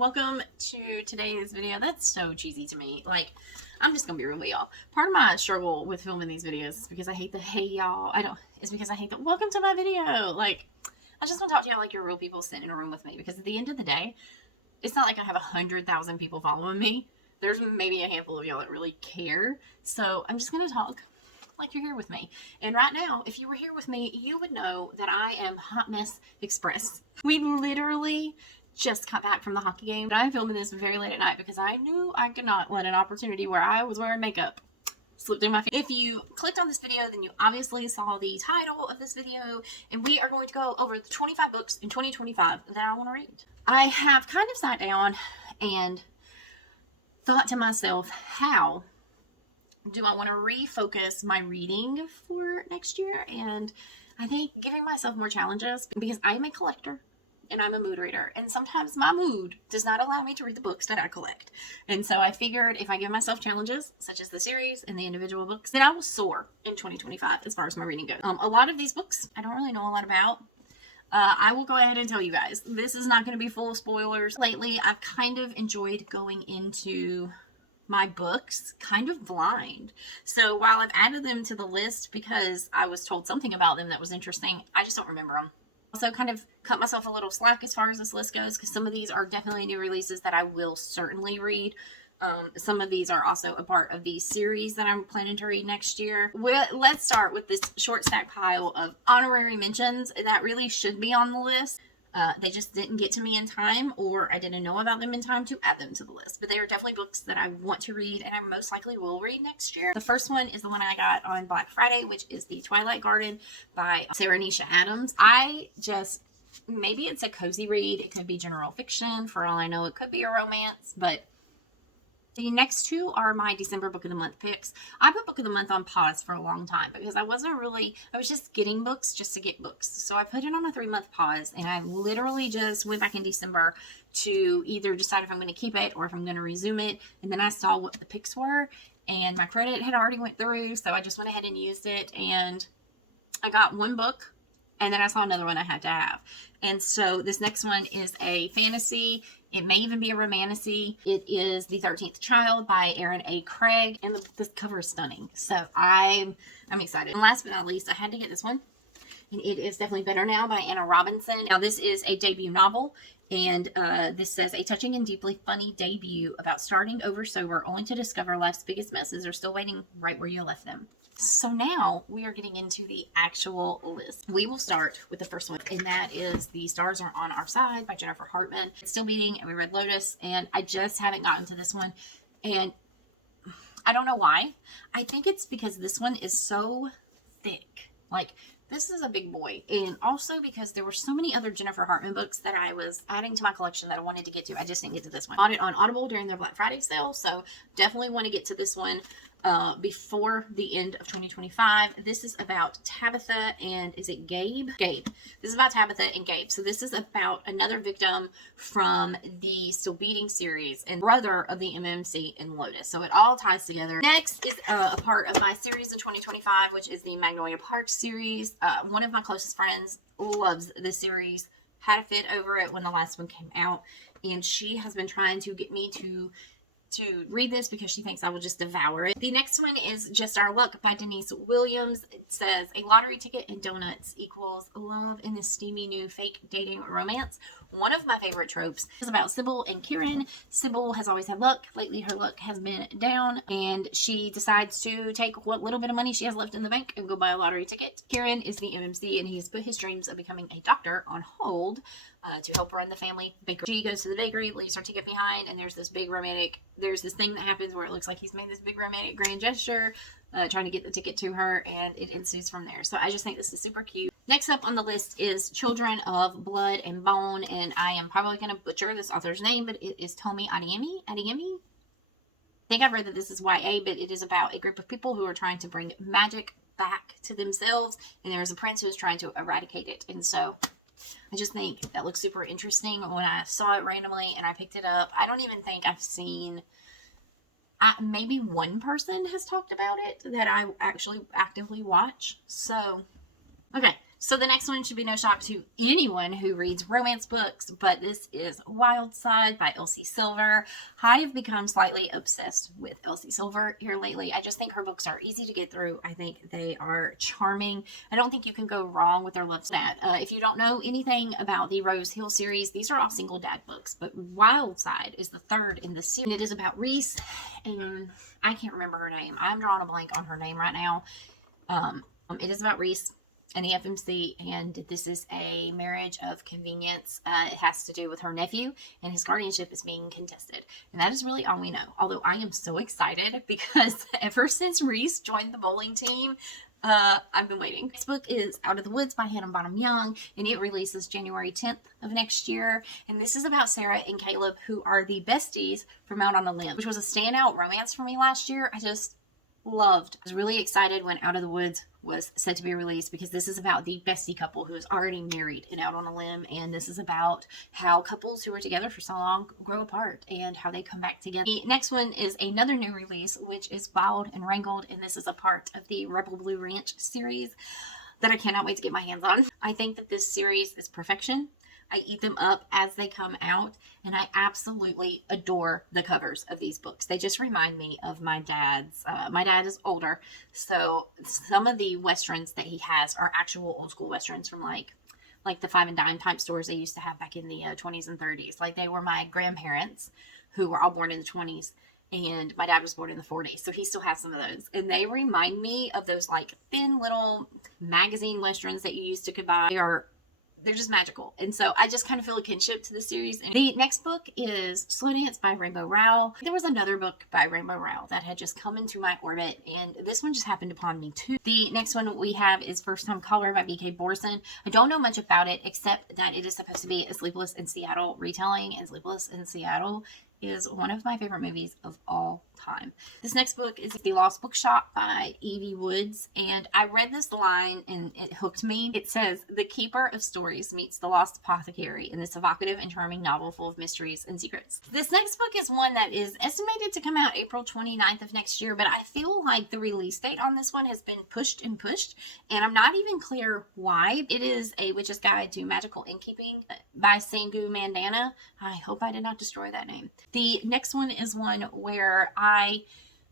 welcome to today's video. That's so cheesy to me. Like, I'm just gonna be real with y'all. Part of my struggle with filming these videos is because I hate the hey y'all. It's because I hate the welcome to my video. Like, I just want to talk to y'all like you're real people sitting in a room with me, because at the end of the day, it's not like I have 100,000 people following me. There's maybe a handful of y'all that really care. So I'm just gonna talk like you're here with me. And right now, if you were here with me, you would know that I am Hot Mess Express. We literally just got back from the hockey game. I'm filming this very late at night because I knew I could not let an opportunity where I was wearing makeup slip through my face. If you clicked on this video, then you obviously saw the title of this video, and we are going to go over the 25 books in 2025 that I want to read. I have kind of sat down and thought to myself, how do I want to refocus my reading for next year? And I think giving myself more challenges, because I am a collector and I'm a mood reader, and sometimes my mood does not allow me to read the books that I collect. And so I figured if I give myself challenges, such as the series and the individual books, then I will soar in 2025 as far as my reading goes. A lot of these books I don't really know a lot about. I will go ahead and tell you guys, this is not going to be full of spoilers. Lately, I've kind of enjoyed going into my books kind of blind. So while I've added them to the list because I was told something about them that was interesting, I just don't remember them. Also kind of cut myself a little slack as far as this list goes, because some of these are definitely new releases that I will certainly read. Some of these are also a part of the series that I'm planning to read next year. Let's start with this short stack pile of honorary mentions that really should be on the list. They just didn't get to me in time, or I didn't know about them in time to add them to the list. But they are definitely books that I want to read, and I most likely will read next year. The first one is the one I got on Black Friday, which is The Twilight Garden by Sarah Nisha Adams. Maybe it's a cozy read. It could be general fiction. For all I know, it could be a romance, but the next two are my December Book of the Month picks. I put Book of the Month on pause for a long time because I was just getting books just to get books. So I put it on a 3-month pause, and I literally just went back in December to either decide if I'm going to keep it or if I'm going to resume it. And then I saw what the picks were, and my credit had already went through, so I just went ahead and used it, and I got one book, and then I saw another one I had to have. And so this next one is a fantasy. It may even be a romantasy. It is The 13th Child by Erin A. Craig, and the cover is stunning. So I'm excited. And last but not least, I had to get this one, and it is Definitely Better Now by Anna Robinson. Now, this is a debut novel, and this says, a touching and deeply funny debut about starting over sober only to discover life's biggest messes are still waiting right where you left them. So now we are getting into the actual list. We will start with the first one, and that is The Stars Are on Our Side by Jennifer Hartman. It's still beating Every Red Lotus, and I just haven't gotten to this one, and I don't know why. I think it's because this one is so thick. Like, this is a big boy, and also because there were so many other Jennifer Hartman books that I was adding to my collection that I wanted to get to. I just didn't get to this one. I bought it on Audible during their Black Friday sale, so definitely want to get to this one before the end of 2025. This is about Tabitha and, is it Gabe? Gabe. This is about Tabitha and Gabe. So this is about another victim from the Still Beating series and brother of the MMC in Lotus. So it all ties together. Next is a part of my series of 2025, which is the Magnolia Park series. One of my closest friends loves this series, had a fit over it when the last one came out, and she has been trying to get me to read this because she thinks I will just devour it. The next one is Just Our Luck by Denise Williams. It says, a lottery ticket and donuts equals love in this steamy new fake dating romance. One of my favorite tropes is about Sybil and Kieran. Sybil has always had luck. Lately, her luck has been down, and she decides to take what little bit of money she has left in the bank and go buy a lottery ticket. Kieran is the MMC, and he's put his dreams of becoming a doctor on hold to help run the family bakery. She goes to the bakery, leaves her ticket behind, and there's this thing that happens where it looks like he's made this big romantic grand gesture, trying to get the ticket to her, and it ensues from there. So I just think this is super cute. Next up on the list is Children of Blood and Bone, and I am probably going to butcher this author's name, but it is Tomi Adeyemi. I think I've read that this is YA, but it is about a group of people who are trying to bring magic back to themselves, and there is a prince who is trying to eradicate it. And so I just think that looks super interesting. When I saw it randomly and I picked it up, I don't even think I've seen, maybe one person has talked about it that I actually actively watch. So, okay. So the next one should be no shock to anyone who reads romance books, but this is Wild Side by Elsie Silver. I have become slightly obsessed with Elsie Silver here lately. I just think her books are easy to get through. I think they are charming. I don't think you can go wrong with their love stat. If you don't know anything about the Rose Hill series, these are all single dad books, but Wild Side is the third in the series. And it is about Reese, and I can't remember her name. I'm drawing a blank on her name right now. It is about Reese and the FMC, and this is a marriage of convenience. It has to do with her nephew, and his guardianship is being contested. And that is really all we know. Although I am so excited because ever since Reese joined the bowling team, I've been waiting. This book is Out of the Woods by Hannah Bonham Young, and it releases January 10th of next year. And this is about Sarah and Caleb, who are the besties from Out on a Limb, which was a standout romance for me last year. I just loved. I was really excited when Out of the Woods was set to be released because this is about the bestie couple who is already married and out on a limb, and this is about how couples who are together for so long grow apart and how they come back together. The next one is another new release, which is Wild and Wrangled, and this is a part of the Rebel Blue Ranch series that I cannot wait to get my hands on. I think that this series is perfection. I eat them up as they come out, and I absolutely adore the covers of these books. They just remind me of my dad's. My dad is older, so some of the Westerns that he has are actual old school Westerns from like the five and dime type stores they used to have back in the 20s and 30s. Like, they were my grandparents who were all born in the 20s. And my dad was born in the 40s, so he still has some of those. And they remind me of those like thin little magazine Westerns that you used to buy. They're just magical. And so I just kind of feel a kinship to the series. And the next book is Slow Dance by Rainbow Rowell. There was another book by Rainbow Rowell that had just come into my orbit, and this one just happened upon me too. The next one we have is First Time Caller by B.K. Borson. I don't know much about it except that it is supposed to be a Sleepless in Seattle retelling, and Sleepless in Seattle is one of my favorite movies of all time. This next book is The Lost Bookshop by Evie Woods, and I read this line and it hooked me. It says, "The keeper of stories meets the lost apothecary in this evocative and charming novel full of mysteries and secrets." This next book is one that is estimated to come out April 29th of next year, but I feel like the release date on this one has been pushed, and I'm not even clear why. It is A Witch's Guide to Magical Innkeeping by Sangu Mandana. I hope I did not destroy that name. The next one is one where I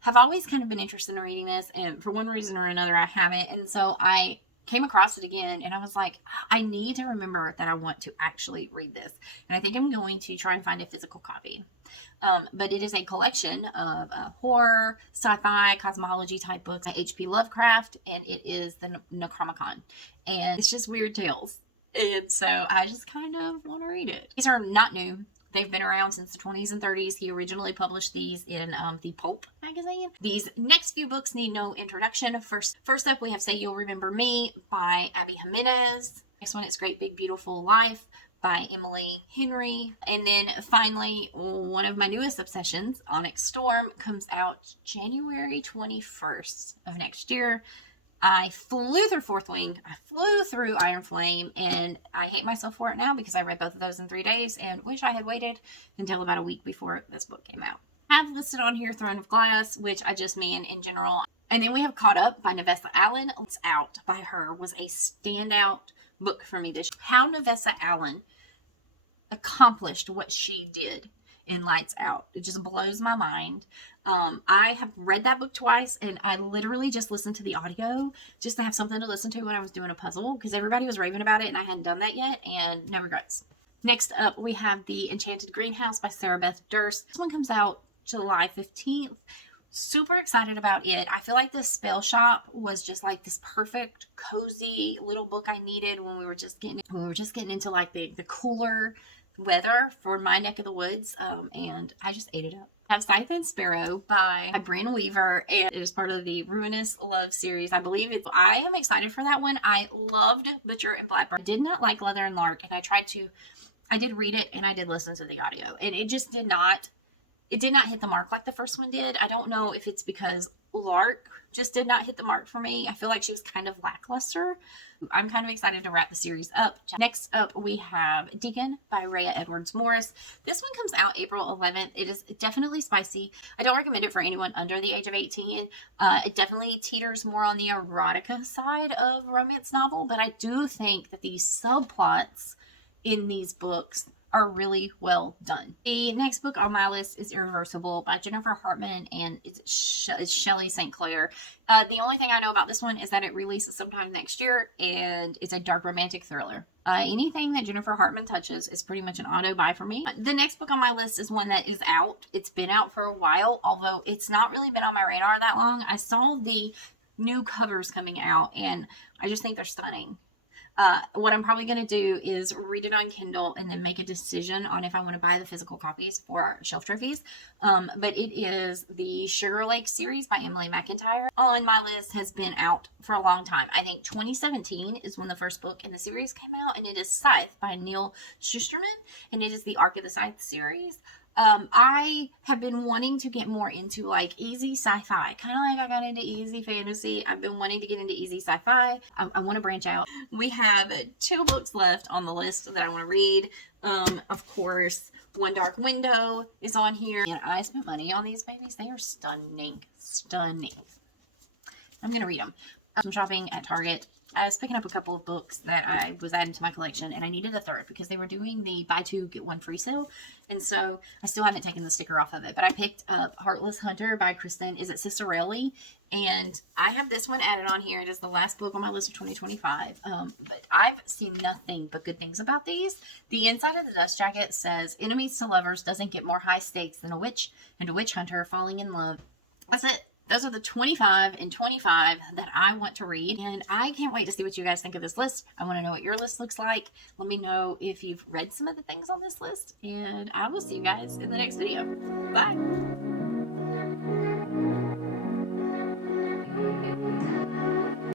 have always kind of been interested in reading this, and for one reason or another I haven't, and so I came across it again, and I was like, I need to remember that I want to actually read this, and I think I'm going to try and find a physical copy. But it is a collection of horror, sci-fi, cosmology type books by H.P. Lovecraft, and it is the Necronomicon, and it's just weird tales, and so I just kind of want to read it. These are not new. They've been around since the 20s and 30s. He originally published these in the Pulp magazine. These next few books need no introduction. First up, we have Say You'll Remember Me by Abby Jimenez. Next one is Great Big Beautiful Life by Emily Henry. And then finally, one of my newest obsessions, Onyx Storm, comes out January 21st of next year. I flew through Fourth Wing, I flew through Iron Flame, and I hate myself for it now because I read both of those in 3 days and wish I had waited until about a week before this book came out. I have listed on here Throne of Glass, which I just mean in general. And then we have Caught Up by Navessa Allen. It's Out by her was a standout book for me this year. How Navessa Allen accomplished what she did in Lights Out, it just blows my mind. I have read that book twice, and I literally just listened to the audio just to have something to listen to when I was doing a puzzle, because everybody was raving about it and I hadn't done that yet, and no regrets. Next up, we have The Enchanted Greenhouse by Sarah Beth Durst. This one comes out July 15th. Super excited about it. I feel like The Spell Shop was just like this perfect, cozy little book I needed when we were just getting into like the cooler weather for my neck of the woods, and I just ate it up. I have Scythe and Sparrow by Bryn Weaver, and it is part of the Ruinous Love series. I believe it's. I am excited for that one. I loved Butcher and Blackbird. I did not like Leather and Lark, and I did read it and I did listen to the audio, and it just did not hit the mark like the first one did. I don't know if it's because Lark just did not hit the mark for me. I feel like she was kind of lackluster. I'm kind of excited to wrap the series up. Next up, we have Deacon by Rhea Edwards Morris. This one comes out April 11th. It is definitely spicy. I don't recommend it for anyone under the age of 18. It definitely teeters more on the erotica side of romance novel, but I do think that these subplots in these books are really well done. The next book on my list is Irreversible by Jennifer Hartman and it's Shelley St. Clair. The only thing I know about this one is that it releases sometime next year and it's a dark romantic thriller. Anything that Jennifer Hartman touches is pretty much an auto buy for me. The next book on my list is one that is out. It's been out for a while, although it's not really been on my radar that long. I saw the new covers coming out and I just think they're stunning. What I'm probably going to do is read it on Kindle and then make a decision on if I want to buy the physical copies for our shelf trophies. But it is the Sugar Lake series by Emily McIntyre. On my list has been out for a long time. I think 2017 is when the first book in the series came out, and it is Scythe by Neil Shusterman, and it is the Arc of the Scythe series. I have been wanting to get more into like easy sci-fi, kind of like I got into easy fantasy. I've been wanting to get into easy sci-fi. I want to branch out. We have 2 books left on the list that I want to read. Of course, One Dark Window is on here, and I spent money on these babies. They are stunning. I'm gonna read them. I'm shopping at Target. I was picking up a couple of books that I was adding to my collection, and I needed a third because they were doing the buy 2 get 1 free sale, and so I still haven't taken the sticker off of it. But I picked up Heartless Hunter by Kristen Cicerelli, and I have this one added on here. It is the last book on my list of 2025, but I've seen nothing but good things about these. The inside of the dust jacket says, "Enemies to lovers doesn't get more high stakes than a witch and a witch hunter falling in love." That's it. Those are the 25 and 25 that I want to read, and I can't wait to see what you guys think of this list. I want to know what your list looks like. Let me know if you've read some of the things on this list, and I will see you guys in the next video. Bye!